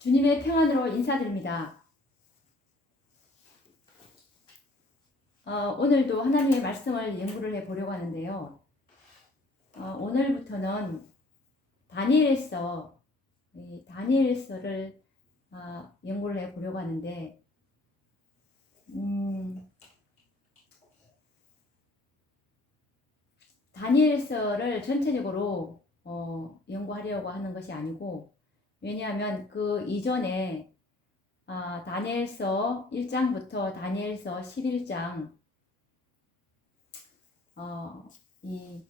주님의 평안으로 인사드립니다. 오늘도 하나님의 말씀을 연구를 해보려고 하는데요. 오늘부터는 다니엘서를 연구를 해보려고 하는데, 다니엘서를 전체적으로 연구하려고 하는 것이 아니고, 왜냐하면 그 이전에 다니엘서 1장부터 다니엘서 11장 이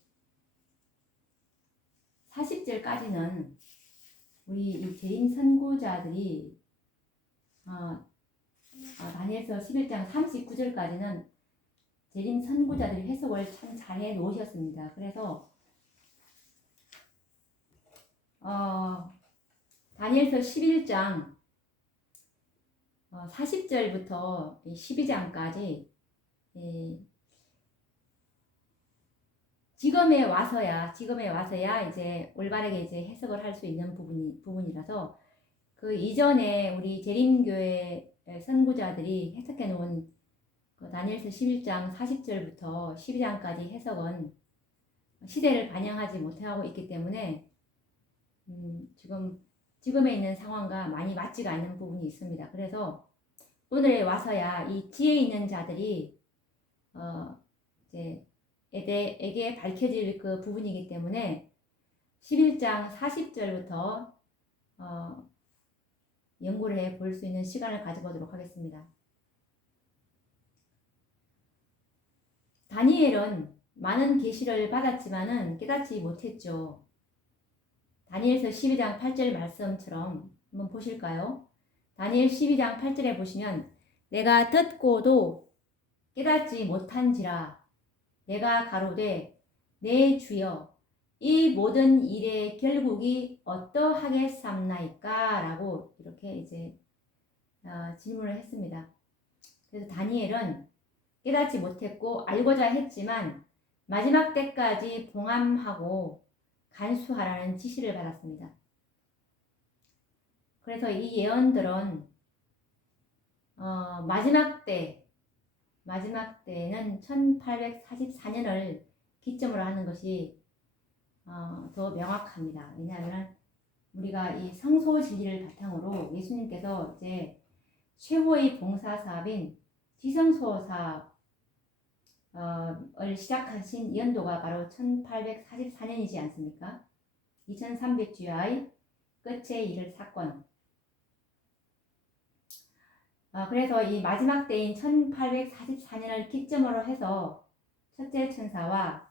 40절까지는 우리 이 재림 선구자들이 다니엘서 11장 39절까지는 재림 선구자들이 해석을 참 잘해 놓으셨습니다. 그래서 다니엘서 11장 40절부터 12장까지 지금에 와서야 이제 올바르게 이제 해석을 할 수 있는 부분이라서 그 이전에 우리 재림교회 선구자들이 해석해 놓은 그 다니엘서 11장 40절부터 12장까지 해석은 시대를 반영하지 못하고 있기 때문에 지금에 있는 상황과 많이 맞지가 않는 부분이 있습니다. 그래서 오늘에 와서야 이 지혜 있는 자들이 이제 에게 밝혀질 그 부분이기 때문에 11장 40절부터 연구를 해 볼 수 있는 시간을 가져보도록 하겠습니다. 다니엘은 많은 계시를 받았지만은 깨닫지 못했죠. 다니엘서 12장 8절 말씀처럼 한번 보실까요? 다니엘 12장 8절에 보시면 내가 듣고도 깨닫지 못한지라 내가 가로되 내 주여 이 모든 일의 결국이 어떠하겠삼나이까? 라고 이렇게 이제 질문을 했습니다. 그래서 다니엘은 깨닫지 못했고 알고자 했지만 마지막 때까지 봉함하고 간수하라는 지시를 받았습니다. 그래서 이 예언들은 마지막 때는 1844년을 기점으로 하는 것이 더 명확합니다. 왜냐하면 우리가 이 성소 진리를 바탕으로 예수님께서 이제 최후의 봉사 사업인 지성소 사업을 시작하신 연도가 바로 1844년이지 않습니까? 2300주야의 끝에 이를 사건. 그래서 이 마지막 때인 1844년을 기점으로 해서 첫째 천사와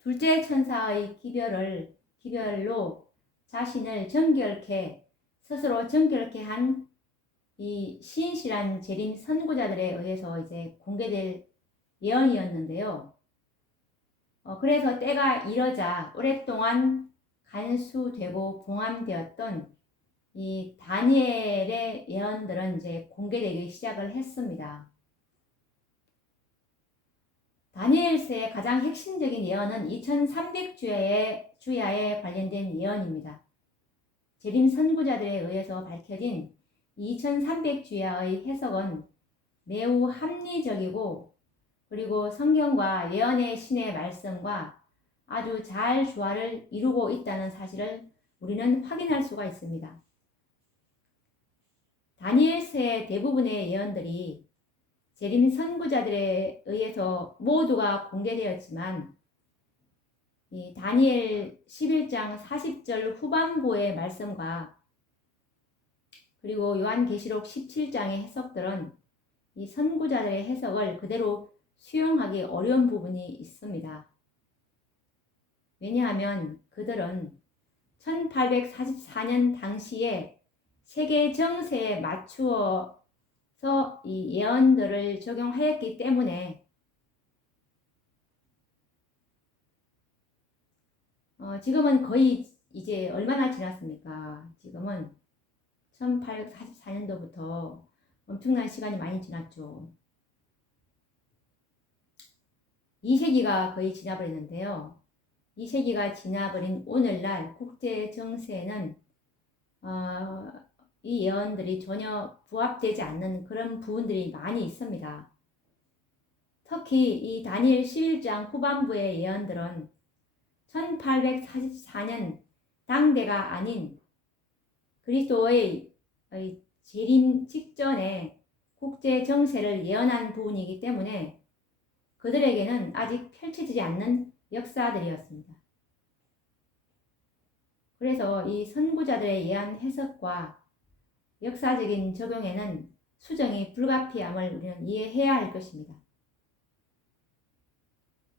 둘째 천사의 기별로 자신을 스스로 정결케 한 이 신실한 재림 선구자들에 의해서 이제 공개될 예언이었는데요. 그래서 때가 이러자 오랫동안 간수되고 봉함되었던 이 다니엘의 예언들은 이제 공개되기 시작을 했습니다. 다니엘서의 가장 핵심적인 예언은 2300주야에 관련된 예언입니다. 재림 선구자들에 의해서 밝혀진 2300주야의 해석은 매우 합리적이고 그리고 성경과 예언의 신의 말씀과 아주 잘 조화를 이루고 있다는 사실을 우리는 확인할 수가 있습니다. 다니엘서의 대부분의 예언들이 재림 선구자들에 의해서 모두가 공개되었지만 이 다니엘 11장 40절 후반부의 말씀과 그리고 요한계시록 17장의 해석들은 이 선구자들의 해석을 그대로 수용하기 어려운 부분이 있습니다. 왜냐하면 그들은 1844년 당시에 세계 정세에 맞추어서 이 예언들을 적용하였기 때문에 지금은 거의 이제 얼마나 지났습니까? 지금은 1844년도부터 엄청난 시간이 많이 지났죠. 2세기가 거의 지나버렸는데요. 2세기가 지나버린 오늘날 국제 정세는 이 예언들이 전혀 부합되지 않는 그런 부분들이 많이 있습니다. 특히 이 다니엘 11장 후반부의 예언들은 1844년 당대가 아닌 그리스도의 재림 직전에 국제 정세를 예언한 부분이기 때문에 그들에게는 아직 펼쳐지지 않는 역사들이었습니다. 그래서 이 선구자들의 예언 해석과 역사적인 적용에는 수정이 불가피함을 우리는 이해해야 할 것입니다.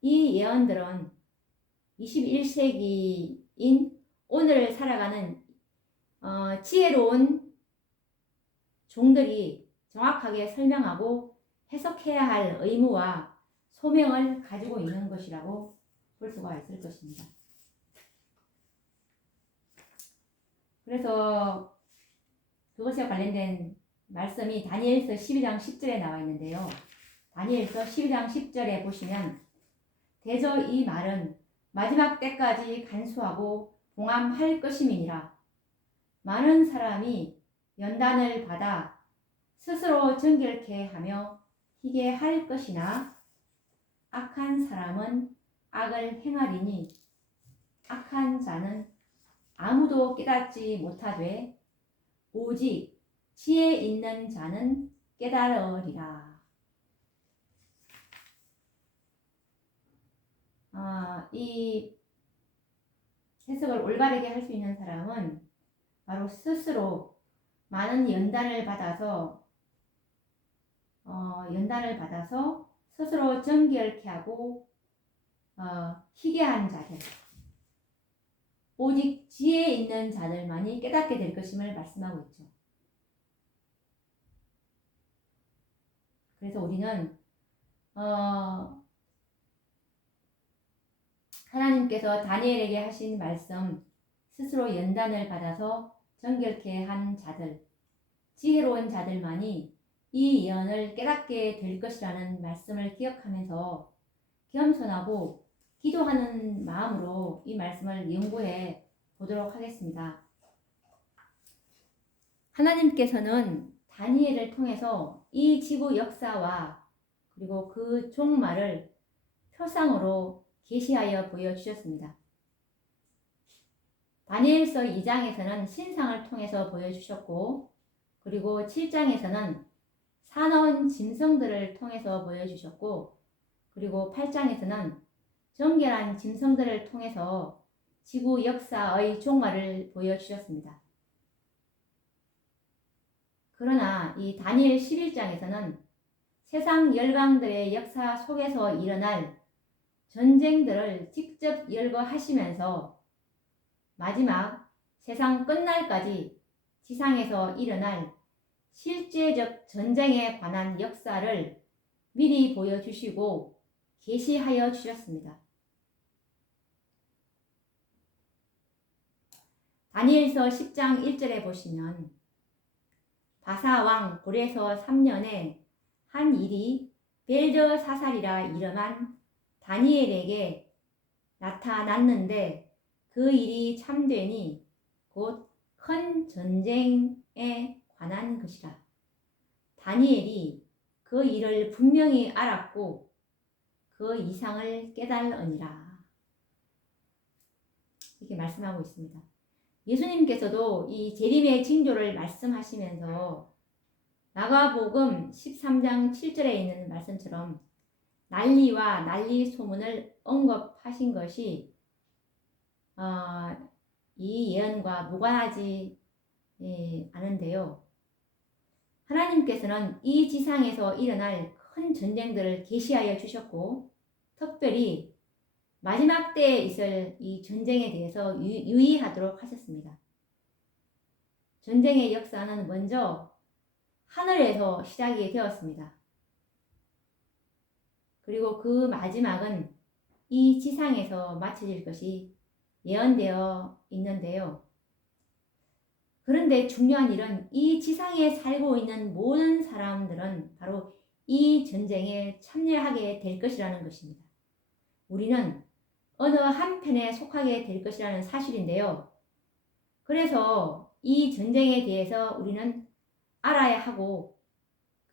이 예언들은 21세기인 오늘을 살아가는 지혜로운 종들이 정확하게 설명하고 해석해야 할 의무와 소명을 가지고 있는 것이라고 볼 수가 있을 것입니다. 그래서 그것에 관련된 말씀이 다니엘서 12장 10절에 나와 있는데요. 다니엘서 12장 10절에 보시면 대저 이 말은 마지막 때까지 간수하고 봉함할 것임이니라. 많은 사람이 연단을 받아 스스로 정결케 하며 희게 할 것이나 악한 사람은 악을 행하리니 악한 자는 아무도 깨닫지 못하되 오직 지혜 있는 자는 깨달으리라. 이 해석을 올바르게 할 수 있는 사람은 바로 스스로 많은 연단을 받아서 스스로 정결케 하고 희게 한 자들, 오직 지혜 있는 자들만이 깨닫게 될 것임을 말씀하고 있죠. 그래서 우리는 하나님께서 다니엘에게 하신 말씀, 스스로 연단을 받아서 정결케 한 자들, 지혜로운 자들만이 이 예언을 깨닫게 될 것이라는 말씀을 기억하면서 겸손하고 기도하는 마음으로 이 말씀을 연구해 보도록 하겠습니다. 하나님께서는 다니엘을 통해서 이 지구 역사와 그리고 그 종말을 표상으로 계시하여 보여주셨습니다. 다니엘서 2장에서는 신상을 통해서 보여주셨고, 그리고 7장에서는 사나운 짐승들을 통해서 보여주셨고, 그리고 8장에서는 정결한 짐승들을 통해서 지구 역사의 종말을 보여주셨습니다. 그러나 이 다니엘 11장에서는 세상 열강들의 역사 속에서 일어날 전쟁들을 직접 열거하시면서 마지막 세상 끝날까지 지상에서 일어날 실제적 전쟁에 관한 역사를 미리 보여주시고 계시하여 주셨습니다. 다니엘서 10장 1절에 보시면 바사왕 고레서 3년에 한 일이 벨드사살이라 이름한 다니엘에게 나타났는데 그 일이 참되니 곧 큰 전쟁에 관한 것이라. 다니엘이 그 일을 분명히 알았고 그 이상을 깨달으니라. 이렇게 말씀하고 있습니다. 예수님께서도 이 재림의 징조를 말씀하시면서 마가복음 13장 7절에 있는 말씀처럼 난리와 난리 소문을 언급하신 것이 이 예언과 무관하지 않은데요. 하나님께서는 이 지상에서 일어날 큰 전쟁들을 계시하여 주셨고, 특별히 마지막 때에 있을 이 전쟁에 대해서 유의하도록 하셨습니다. 전쟁의 역사는 먼저 하늘에서 시작이 되었습니다. 그리고 그 마지막은 이 지상에서 마쳐질 것이 예언되어 있는데요. 그런데 중요한 일은 이 지상에 살고 있는 모든 사람들은 바로 이 전쟁에 참여하게 될 것이라는 것입니다. 우리는 어느 한편에 속하게 될 것이라는 사실인데요. 그래서 이 전쟁에 대해서 우리는 알아야 하고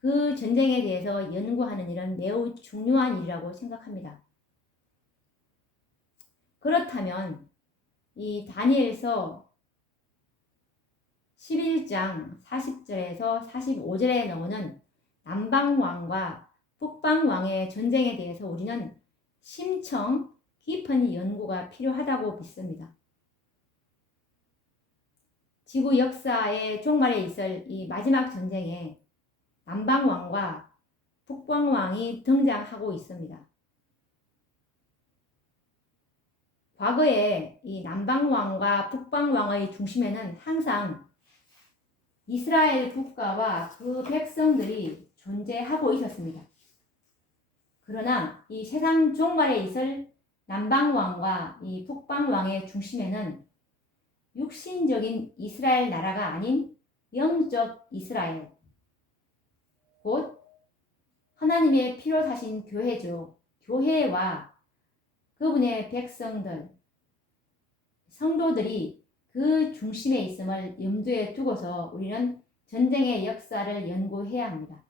그 전쟁에 대해서 연구하는 일은 매우 중요한 일이라고 생각합니다. 그렇다면 이 다니엘서 11장 40절에서 45절에 나오는 남방왕과 북방왕의 전쟁에 대해서 우리는 심층 깊은 연구가 필요하다고 믿습니다. 지구 역사의 종말에 있을 이 마지막 전쟁에 남방왕과 북방왕이 등장하고 있습니다. 과거에 이 남방왕과 북방왕의 중심에는 항상 이스라엘 국가와 그 백성들이 존재하고 있었습니다. 그러나 이 세상 종말에 있을 남방왕과 이 북방왕의 중심에는 육신적인 이스라엘 나라가 아닌 영적 이스라엘, 곧 하나님의 피로 사신 교회죠. 교회와 그분의 백성들, 성도들이 그 중심에 있음을 염두에 두고서 우리는 전쟁의 역사를 연구해야 합니다.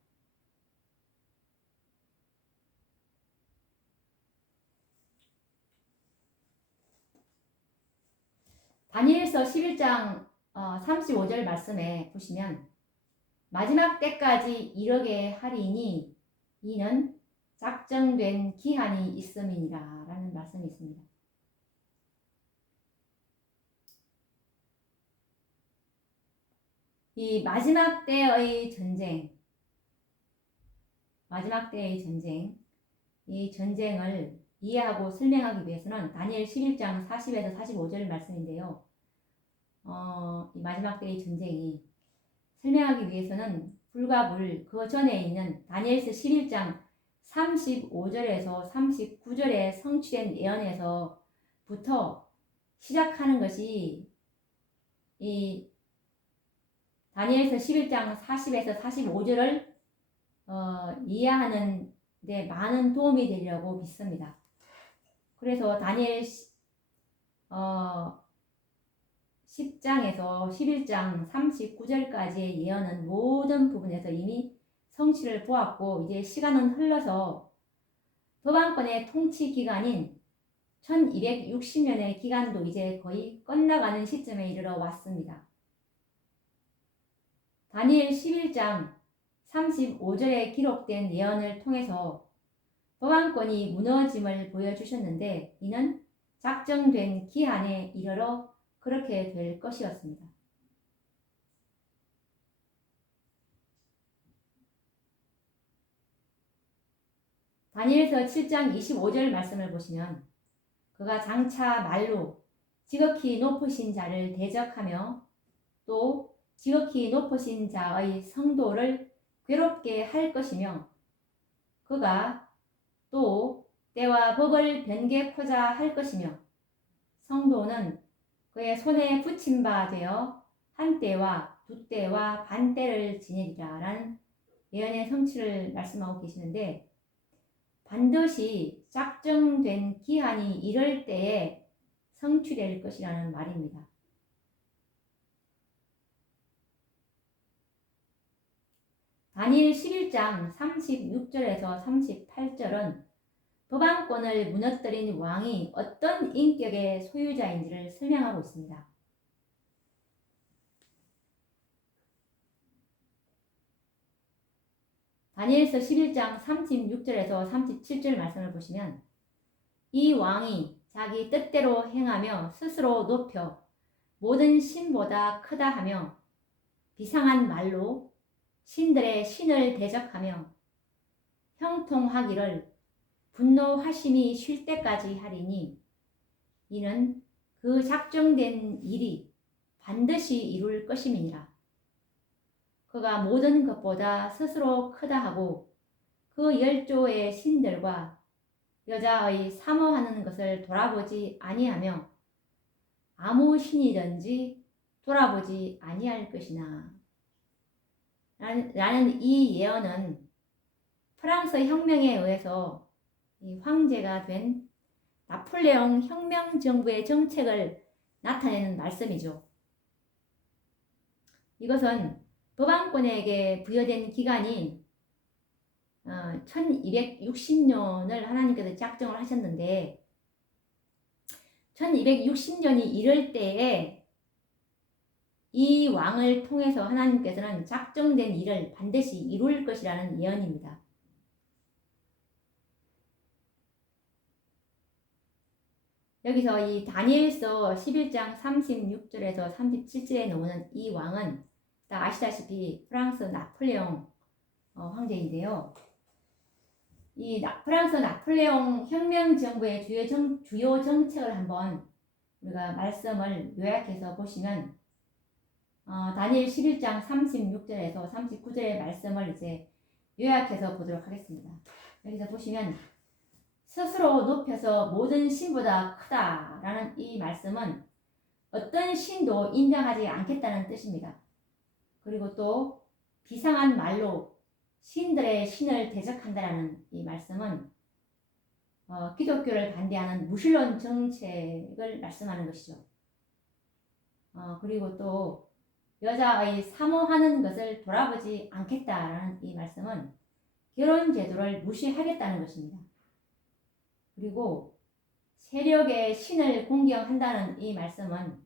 다니엘서 11장 35절 말씀에 보시면 마지막 때까지 이르게 하리니 이는 작정된 기한이 있음이니라 라는 말씀이 있습니다. 이 마지막 때의 전쟁, 이 전쟁을 이해하고 설명하기 위해서는 다니엘 11장 40에서 45절 말씀인데요. 이 마지막 때의 전쟁이 설명하기 위해서는 불과 그 전에 있는 다니엘서 11장 35절에서 39절에 성취된 예언에서부터 시작하는 것이 이 다니엘서 11장 40에서 45절을 이해하는 데 많은 도움이 되려고 믿습니다. 그래서 다니엘 10장에서 11장 39절까지의 예언은 모든 부분에서 이미 성취를 보았고 이제 시간은 흘러서 법왕권의 통치 기간인 1260년의 기간도 이제 거의 끝나가는 시점에 이르러 왔습니다. 다니엘 11장 35절에 기록된 예언을 통해서 법왕권이 무너짐을 보여주셨는데 이는 작정된 기한에 이르러 그렇게 될 것이었습니다. 다니엘서 7장 25절 말씀을 보시면 그가 장차 말로 지극히 높으신 자를 대적하며 또 지극히 높으신 자의 성도를 괴롭게 할 것이며 그가 또 때와 법을 변개코자 할 것이며 성도는 그의 손에 붙임 바 되어 한 때와 두 때와 반 때를 지내리라 라는 예언의 성취를 말씀하고 계시는데 반드시 작정된 기한이 이럴 때에 성취될 것이라는 말입니다. 다니엘 11장 36절에서 38절은 법왕권을 무너뜨린 왕이 어떤 인격의 소유자인지를 설명하고 있습니다. 다니엘서 11장 36절에서 37절 말씀을 보시면 이 왕이 자기 뜻대로 행하며 스스로 높여 모든 신보다 크다 하며 비상한 말로 신들의 신을 대적하며 형통하기를 분노하심이 쉴 때까지 하리니 이는 그 작정된 일이 반드시 이룰 것임이니라. 그가 모든 것보다 스스로 크다 하고 그 열조의 신들과 여자의 사모하는 것을 돌아보지 아니하며 아무 신이든지 돌아보지 아니할 것이나 라는 이 예언은 프랑스 혁명에 의해서 이 황제가 된 나폴레옹 혁명 정부의 정책을 나타내는 말씀이죠. 이것은 법왕권에게 부여된 기간이 1260년을 하나님께서 작정을 하셨는데 1260년이 이럴 때에 이 왕을 통해서 하나님께서는 작정된 일을 반드시 이룰 것이라는 예언입니다. 여기서 이 다니엘서 11장 36절에서 37절에 나오는 이 왕은 다 아시다시피 프랑스 나폴레옹 황제인데요. 이 프랑스 나폴레옹 혁명 정부의 주요 정책을 한번 우리가 말씀을 요약해서 보시면 다니엘 11장 36절에서 39절의 말씀을 이제 요약해서 보도록 하겠습니다. 여기서 보시면 스스로 높여서 모든 신보다 크다라는 이 말씀은 어떤 신도 인정하지 않겠다는 뜻입니다. 그리고 또 비상한 말로 신들의 신을 대적한다라는 이 말씀은 기독교를 반대하는 무신론 정책을 말씀하는 것이죠. 그리고 또 여자의 사모하는 것을 돌아보지 않겠다라는 이 말씀은 결혼 제도를 무시하겠다는 것입니다. 그리고 세력의 신을 공경한다는 이 말씀은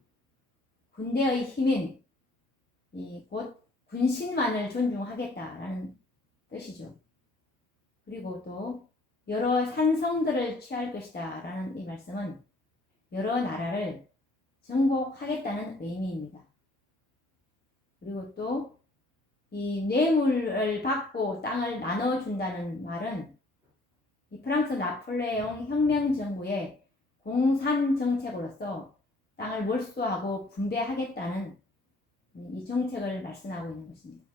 군대의 힘인 곧 군신만을 존중하겠다라는 뜻이죠. 그리고 또 여러 산성들을 취할 것이다 라는 이 말씀은 여러 나라를 정복하겠다는 의미입니다. 그리고 또 이 뇌물을 받고 땅을 나눠준다는 말은 이 프랑스 나폴레옹 혁명 정부의 공산 정책으로서 땅을 몰수하고 분배하겠다는 이 정책을 말씀하고 있는 것입니다.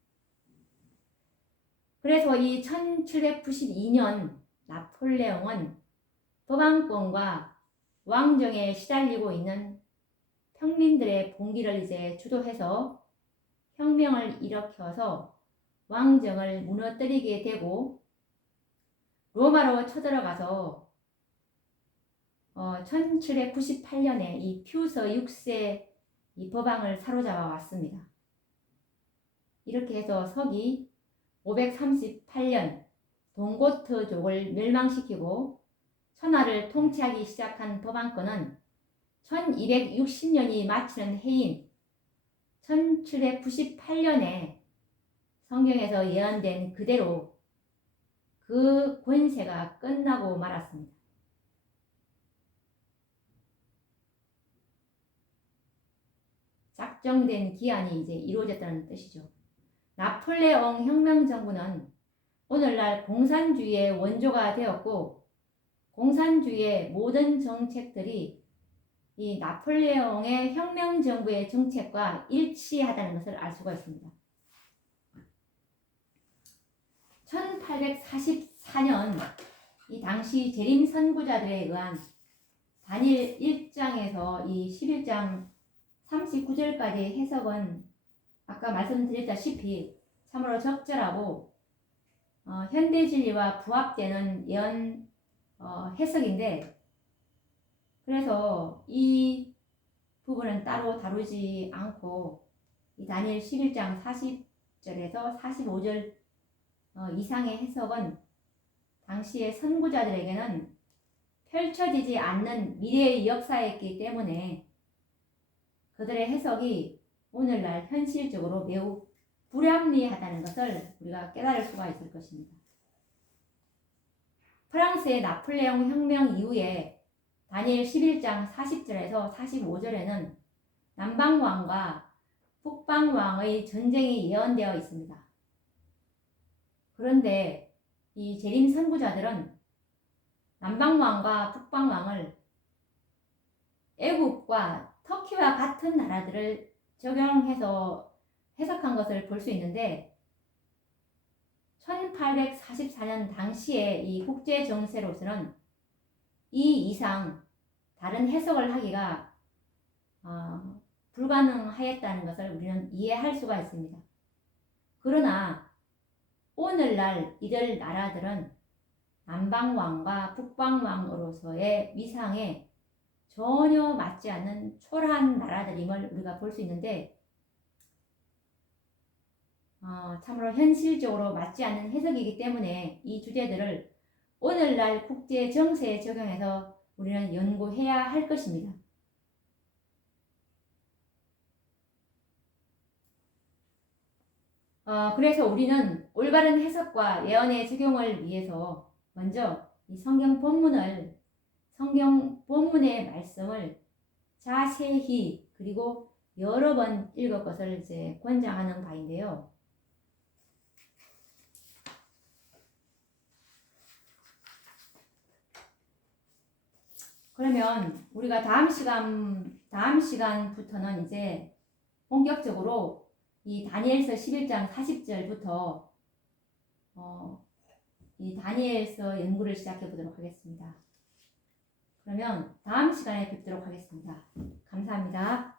그래서 이 1792년 나폴레옹은 법왕권과 왕정에 시달리고 있는 평민들의 봉기를 이제 주도해서 혁명을 일으켜서 왕정을 무너뜨리게 되고 로마로 쳐들어가서 1798년에 이 퓨서 6세 이 법왕을 사로잡아 왔습니다. 이렇게 해서 서기 538년 동고트족을 멸망시키고 천하를 통치하기 시작한 법왕권은 1260년이 마치는 해인 1798년에 성경에서 예언된 그대로 그 권세가 끝나고 말았습니다. 작정된 기한이 이제 이루어졌다는 뜻이죠. 나폴레옹 혁명정부는 오늘날 공산주의의 원조가 되었고 공산주의의 모든 정책들이 이 나폴레옹의 혁명정부의 정책과 일치하다는 것을 알 수가 있습니다. 1844년 이 당시 재림 선구자들에 의한 다니엘 1장에서 이 11장 39절까지의 해석은 아까 말씀드렸다시피 참으로 적절하고 현대 진리와 부합되는 예언 해석인데 그래서 이 부분은 따로 다루지 않고 이 다니엘 11장 40절에서 45절 이상의 해석은 당시의 선구자들에게는 펼쳐지지 않는 미래의 역사였기 때문에 그들의 해석이 오늘날 현실적으로 매우 불합리하다는 것을 우리가 깨달을 수가 있을 것입니다. 프랑스의 나폴레옹 혁명 이후에 다니엘 11장 40절에서 45절에는 남방왕과 북방왕의 전쟁이 예언되어 있습니다. 그런데 이 재림 선구자들은 남방왕과 북방왕을 애국과 터키와 같은 나라들을 적용해서 해석한 것을 볼 수 있는데 1844년 당시에 이 국제 정세로서는 이 이상 다른 해석을 하기가 불가능하였다는 것을 우리는 이해할 수가 있습니다. 그러나 오늘날 이들 나라들은 남방왕과 북방왕으로서의 위상에 전혀 맞지 않는 초라한 나라들임을 우리가 볼 수 있는데 참으로 현실적으로 맞지 않는 해석이기 때문에 이 주제들을 오늘날 국제 정세에 적용해서 우리는 연구해야 할 것입니다. 그래서 우리는 올바른 해석과 예언의 적용을 위해서 먼저 이 성경 본문의 말씀을 자세히 그리고 여러 번 읽을 것을 이제 권장하는 바인데요. 그러면 우리가 다음 시간부터는 이제 본격적으로 이 다니엘서 11장 40절부터 이 다니엘서 연구를 시작해 보도록 하겠습니다. 그러면 다음 시간에 뵙도록 하겠습니다. 감사합니다.